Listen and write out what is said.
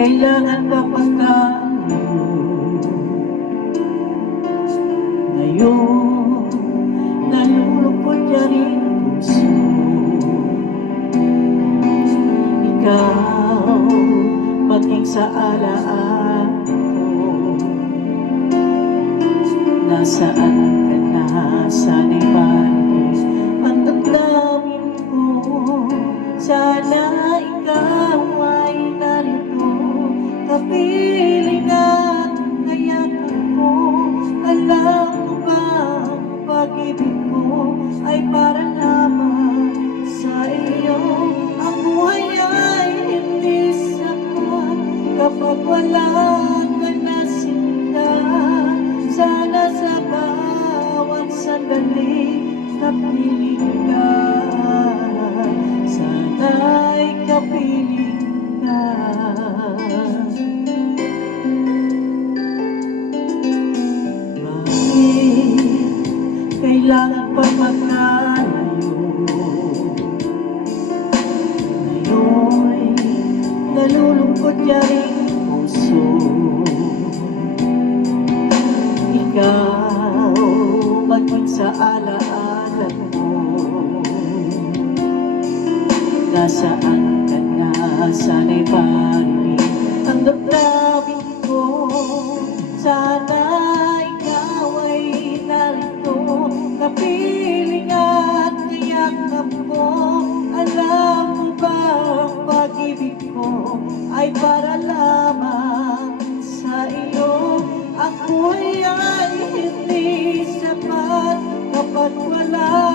Kailangan pa pagkano ngayon, nalulungkot niya rin ang puso. Ikaw, maging sa alaala ko, nasaan ka na? Sana'y balik ang damdamin ko. Sana ikaw ay narito, kapiling at kayanan ko. Alam mo ba ang pag-ibig ko ay para lamang sa iyo? Ang buhay ay hindi sapat kapag wala ka na sinta. Sana sa bawat sandali kapiling ka, sana'y kapiling ka. Kailangan pa magkalayo, ngayon'y nalulungkot niya rin puso. Ikaw, maging sa alaala mo, nasaan ka na? Sana'y parinig ang damdamin ko. Sana ikaw ay narito, kapiling at kayakap ko. Alam mo ba ang pag-ibig ko ay para lamang sa iyo? Ang buhay ay hindi sapat kapag wala